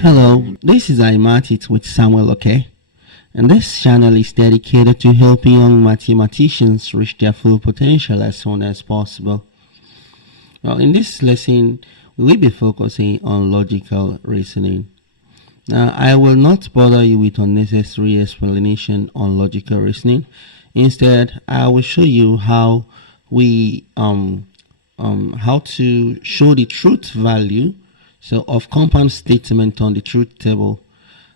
Hello, this is Imathit with Samuel, okay? And this channel is dedicated to helping young mathematicians reach their full potential as soon as possible. Well, in this lesson, we will be focusing on logical reasoning. Now, I will not bother you with unnecessary explanation on logical reasoning. Instead, I will show you how to show the truth value of compound statement on the truth table.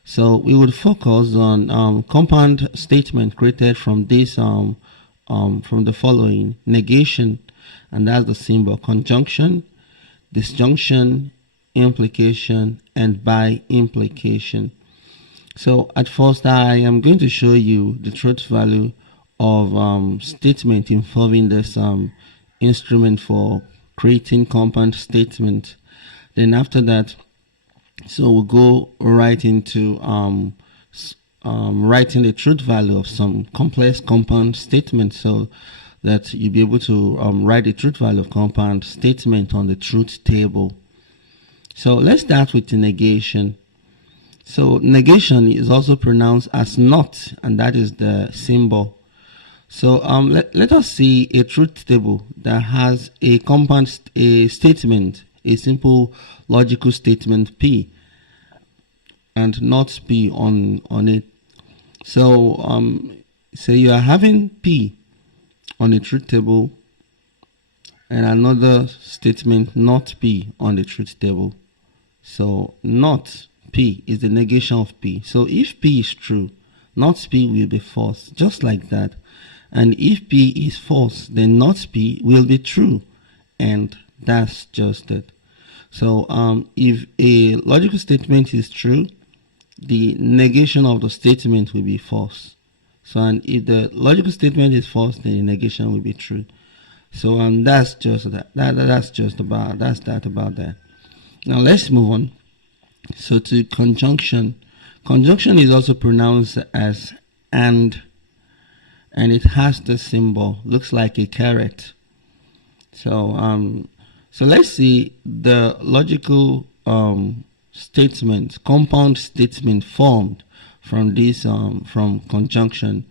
So we would focus on compound statement created from this from the following: negation, and that's the symbol; conjunction, disjunction, implication, and bi-implication. So at first, I am going to show you the truth value of statement involving this instrument for creating compound statement. Then after that, so we'll go right into writing the truth value of some complex compound statement, so that you'll be able to write the truth value of compound statement on the truth table. So let's start with the negation. So negation is also pronounced as not, and that is the symbol. So let us see a truth table that has a compound statement, a simple logical statement P, and not P on it. So say you are having P on a truth table and another statement not P on the truth table. So not P is the negation of P. So if P is true, not P will be false, just like that. And if P is false, then not P will be true, and that's just it. So if a logical statement is true, the negation of the statement will be false. So, and if the logical statement is false, then the negation will be true. So that's just that. That's about that. Now let's move on. So to conjunction. Conjunction is also pronounced as and it has the symbol, looks like a carrot. So so let's see the logical statement, compound statement formed from this from conjunction.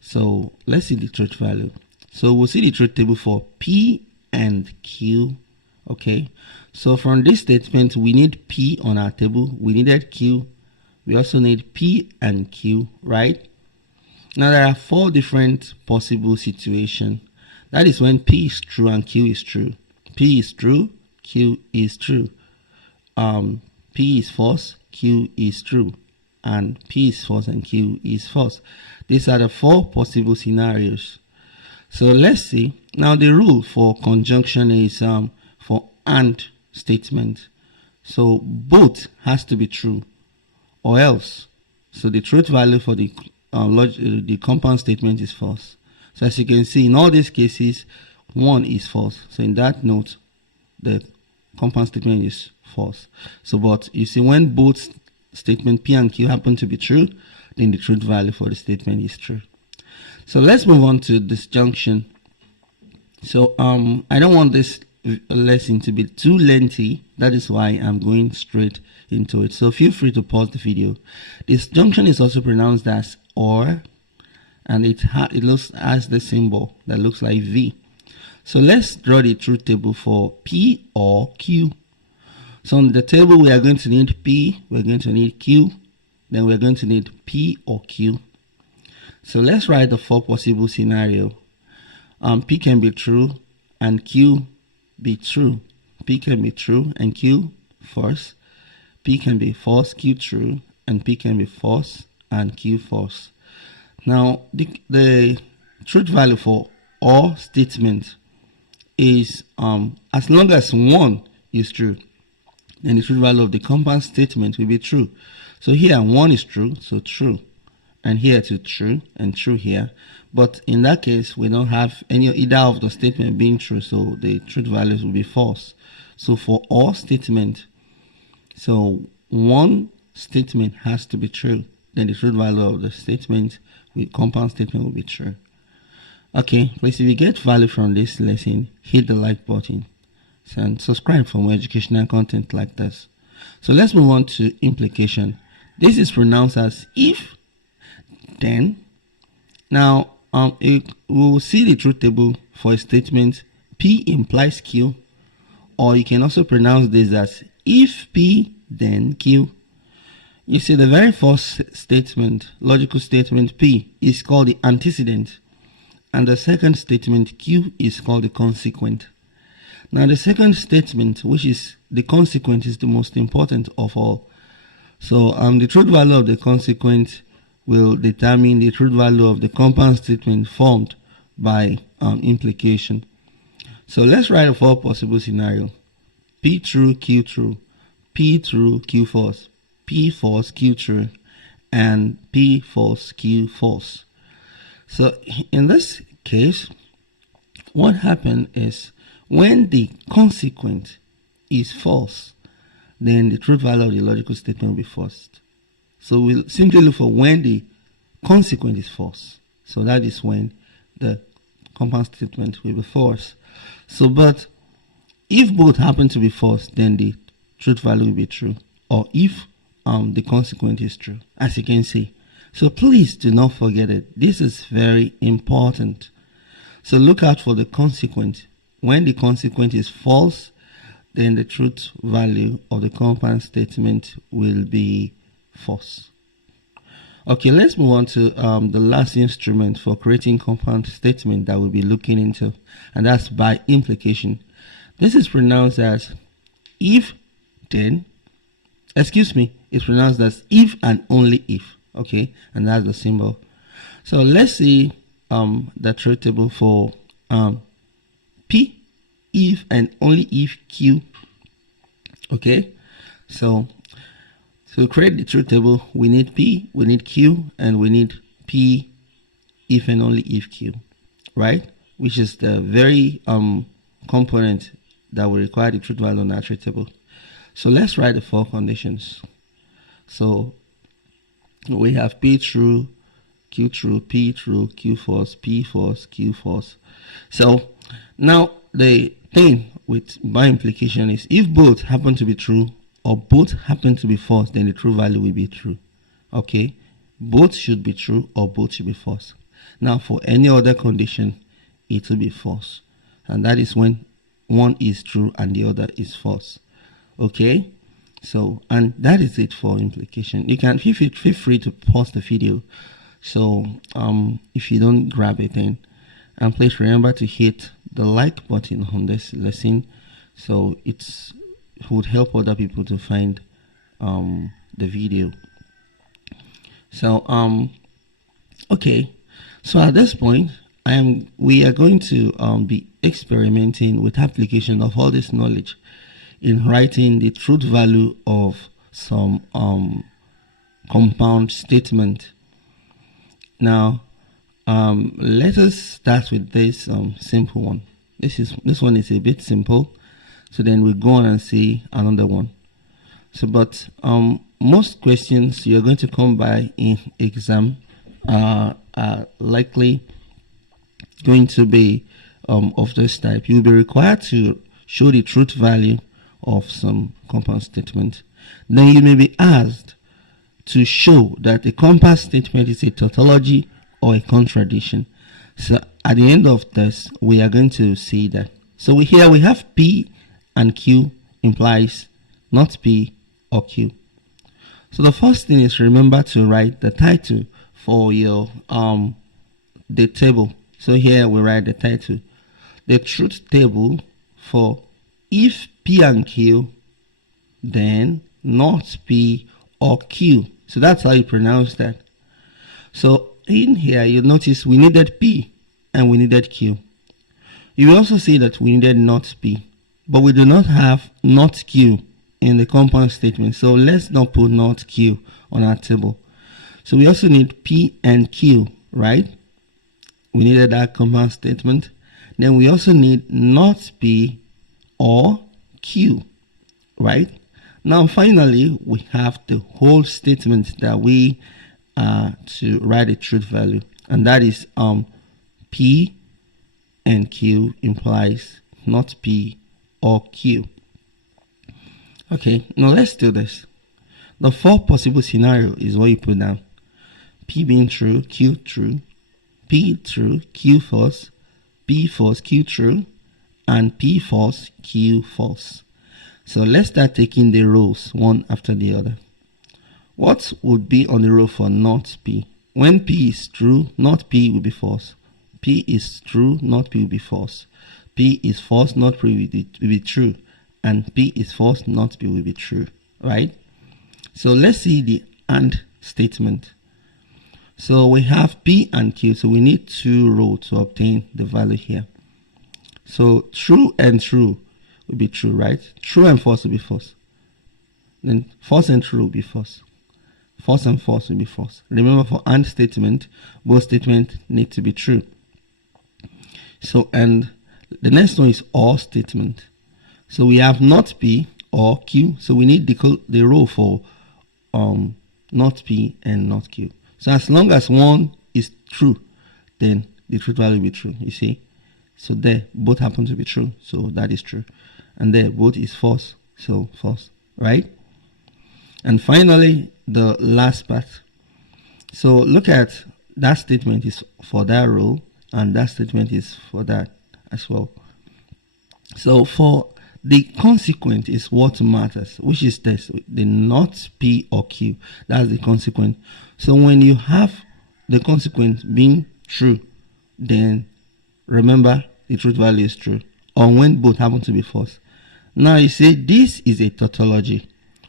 So let's see the truth value. So we'll see the truth table for P and Q. Okay, so from this statement we need P on our table, we needed Q, we also need P and Q, right? Now there are 4 different possible situations. That is when P is true and Q is true. P is true, Q is true. P is false, Q is true, and P is false and Q is false. These are the 4 possible scenarios. So let's see. Now the rule for conjunction is for and statement. So both has to be true, or else. So the truth value for the compound statement is false. So as you can see, in all these cases, 1 is false. So in that note, the compound statement is false. So but you see, when both statement P and Q happen to be true, then the truth value for the statement is true. So let's move on to disjunction. So I don't want this lesson to be too lengthy. That is why I'm going straight into it. So feel free to pause the video. Disjunction is also pronounced as or, and it looks as the symbol that looks like V. So let's draw the truth table for P or Q. So on the table we are going to need P, we're going to need Q, then we're going to need P or Q. So let's write the 4 possible scenario. P can be true and Q be true. P can be true and Q false. P can be false, Q true, and P can be false and Q false. Now the truth value for all statement is as long as 1 is true, then the truth value of the compound statement will be true. So here 1 is true, so true, and here it's true and true here. But in that case, we don't have either of the statement being true, so the truth values will be false. So for all statement, so 1 statement has to be true, then the truth value of the statement with compound statement will be true. Okay, please, if you get value from this lesson, hit the like button. and subscribe for more educational content like this. So let's move on to implication. This is pronounced as if, then. Now, we will see the truth table for a statement P implies Q, or you can also pronounce this as if P, then Q. You see, the very first statement, logical statement P, is called the antecedent, and the second statement Q is called the consequent. Now, the second statement, which is the consequent, is the most important of all. So, the truth value of the consequent will determine the truth value of the compound statement formed by implication. So, let's write a four possible scenario: P true, Q true, P true, Q false, P false, Q true, and P false, Q false. So in this case, what happened is when the consequent is false, then the truth value of the logical statement will be false. So we'll simply look for when the consequent is false. So that is when the compound statement will be false. So, but if both happen to be false, then the truth value will be true. Or if the consequent is true, as you can see. So please do not forget it. This is very important. So look out for the consequent. When the consequent is false, then the truth value of the compound statement will be false. Okay, let's move on to the last instrument for creating compound statement that we'll be looking into, and that's by implication. This is pronounced as if, then. It's pronounced as if and only if. Okay, and that's the symbol. So let's see the truth table for P, if and only if Q. Okay, so to create the truth table, we need P, we need Q, and we need P, if and only if Q, right? Which is the very component that will require the truth value on our truth table. So let's write the four conditions. So we have P true, Q true, P true, Q false, P false, Q false. So now the thing with by implication is if both happen to be true or both happen to be false, then the true value will be true. Okay, both should be true or both should be false. Now for any other condition, it will be false, and that is when one is true and the other is false. Okay, so and that is it for implication. You can feel free to pause the video. So if you don't grab it in, and please remember to hit the like button on this lesson, so it would help other people to find the video. So okay, so at this point we are going to be experimenting with application of all this knowledge in writing the truth value of some compound statement. Now let us start with this simple one. This one is a bit simple, so then we go on and see another one. So but most questions you're going to come by in exam are likely going to be of this type. You'll be required to show the truth value of some compound statement. Then you may be asked to show that a compound statement is a tautology or a contradiction. So at the end of this, we are going to see that. So we have P and Q implies not P or Q. So the first thing is remember to write the title for your the table. So here we write the title, the truth table for if P and Q, then not P or Q. So that's how you pronounce that. So in here you notice we needed P and we needed Q. You will also see that we needed not P, but we do not have not Q in the compound statement. So let's not put not Q on our table. So we also need P and Q, right? We needed that compound statement. Then we also need not P or Q, right? Now finally we have the whole statement that we to write a truth value, and that is P and Q implies not P or Q. Okay, now let's do this. The 4 possible scenario is what you put down. P being true, Q true, P true, Q false, P false, Q true, and P false, Q false. So let's start taking the rows one after the other. What would be on the row for not P? When P is true, not P will be false. P is true, not P will be false. P is false, not P will be true. And P is false, not P will be true. Right? So let's see the AND statement. So we have P and Q. So we need 2 rows to obtain the value here. So true and true will be true, right? True and false will be false. Then false and true will be false. False and false will be false. Remember, for AND statement, both statements need to be true. So, and the next one is OR statement. So we have not P or Q. So we need the row for not P and not Q. So as long as one is true, then the truth value will be true, you see. So there, both happen to be true, so that is true. And there, both is false, so false, right? And finally, the last part. So look at that statement is for that row, and that statement is for that as well. So for the consequent is what matters, which is this, the not P or Q. That's the consequent. So when you have the consequent being true, then remember the truth value is true, or when both happen to be false. Now you say this is a tautology.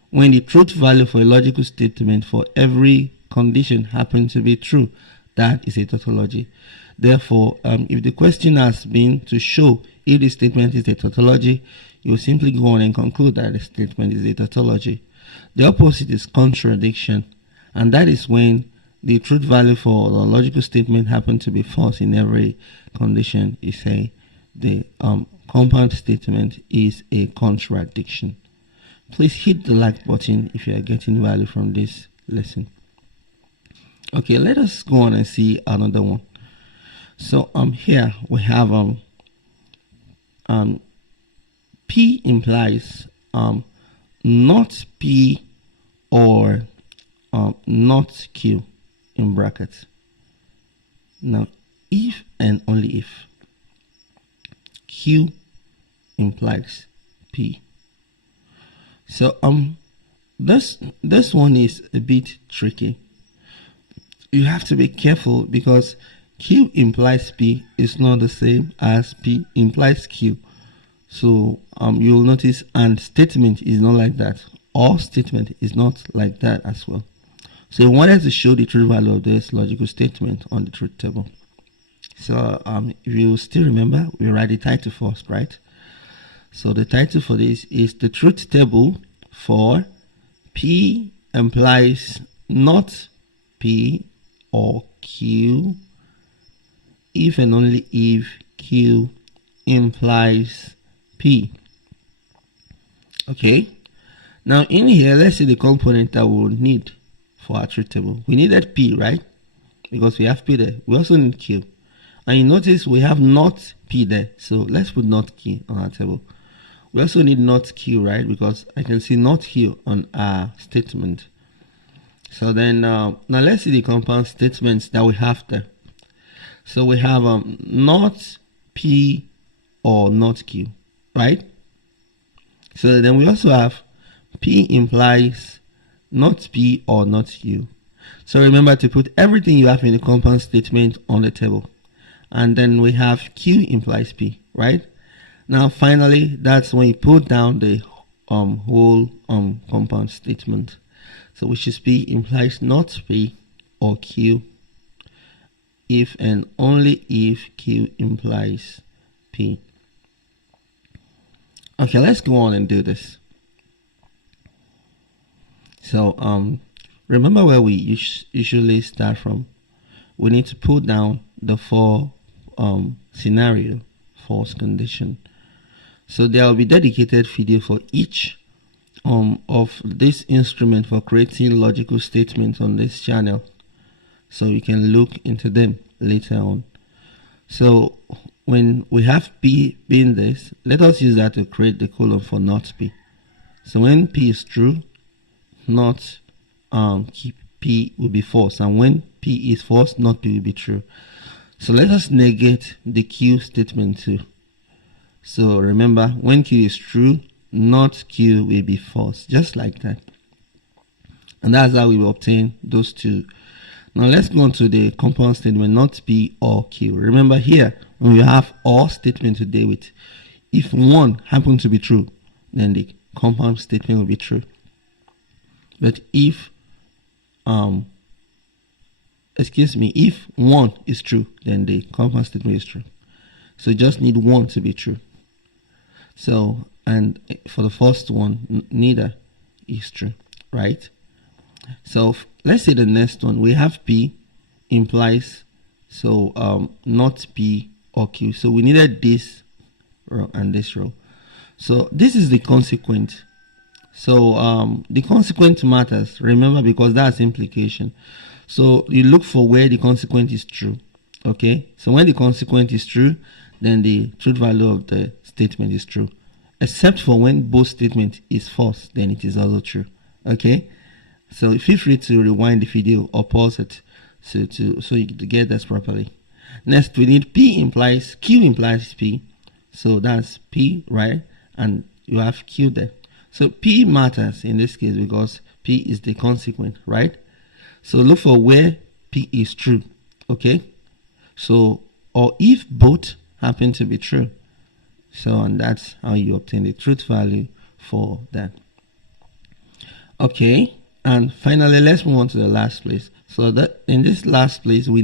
When the truth value for a logical statement for every condition happens to be true, that is a tautology. Therefore, if the question has been to show if the statement is a tautology, you will simply go on and conclude that the statement is a tautology. The opposite is contradiction, and that is when the truth value for the logical statement happens to be false in every condition. You say the compound statement is a contradiction. Please hit the like button if you are getting value from this lesson. Okay, let us go on and see another one. So here we have P implies not P or not Q in brackets. Now, if and only if Q implies P. So this one is a bit tricky. You have to be careful because Q implies P is not the same as P implies Q. So you'll notice and statement is not like that. Or statement is not like that as well. So we wanted to show the truth value of this logical statement on the truth table. So if you still remember, we write the title first, right? So the title for this is the truth table for P implies not P or Q if and only if Q implies P. Okay. Now in here, let's see the component that we will need for our truth table. We needed P, right? Because we have P there. We also need Q. And you notice we have not P there. So let's put not Q on our table. We also need not Q, right? Because I can see not Q on our statement. So then now let's see the compound statements that we have there. So we have not P or not Q, right? So then we also have P implies not P or not Q. So remember to put everything you have in the compound statement on the table. And then we have Q implies P, right? Now finally, that's when you put down the whole compound statement. So which is P implies not P or Q if and only if Q implies P. Okay, let's go on and do this. So remember where we usually start from. We need to put down the 4 scenario false condition. So there will be dedicated video for each of this instrument for creating logical statements on this channel, so you can look into them later on. So when we have P being this, let us use that to create the column for not P. So when P is true, not P will be false, and when P is false, not P will be true. So let us negate the Q statement too. So remember, when Q is true, not Q will be false, just like that. And that's how we will obtain those two. Now let's go on to the compound statement, not P or Q. Remember here, when we have or statement to deal with, if one happens to be true, then the compound statement will be true. But if if one is true, then the compound statement is true. So you just need one to be true. So, and for the first one, neither is true, right? So let's say the next one, we have P implies, so not P or Q. So we needed this row and this row. So this is the consequent. So the consequent matters, remember, because that's implication. So you look for where the consequent is true. Okay, so when the consequent is true, then the truth value of the statement is true, except for when both statement is false, then it is also true. Okay, so feel free to rewind the video or pause it so you get this properly. Next, we need P implies, Q implies P. So that's P, right? And you have Q there. So P matters in this case because P is the consequent, right? So look for where P is true. Okay, so or if both happen to be true. So, and that's how you obtain the truth value for that. Okay, and finally, let's move on to the last place. So that in this last place, we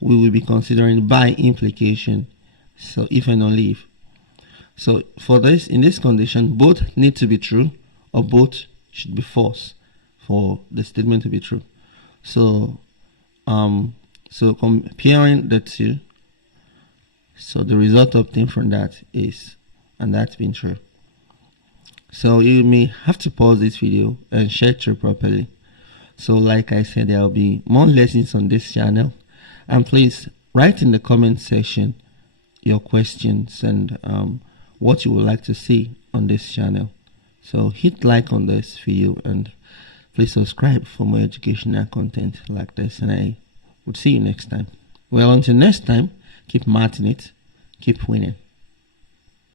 will be considering bi-implication. So if and only if. So for this, in this condition, both need to be true or both should be false for the statement to be true. So so comparing the two, so the result obtained from that is, and that's been true. So you may have to pause this video and share it through properly. So like I said, there will be more lessons on this channel, and please write in the comment section your questions and what you would like to see on this channel. So hit like on this video and please subscribe for more educational content like this, and I would see you next time. Well, until next time, keep marking it, keep winning.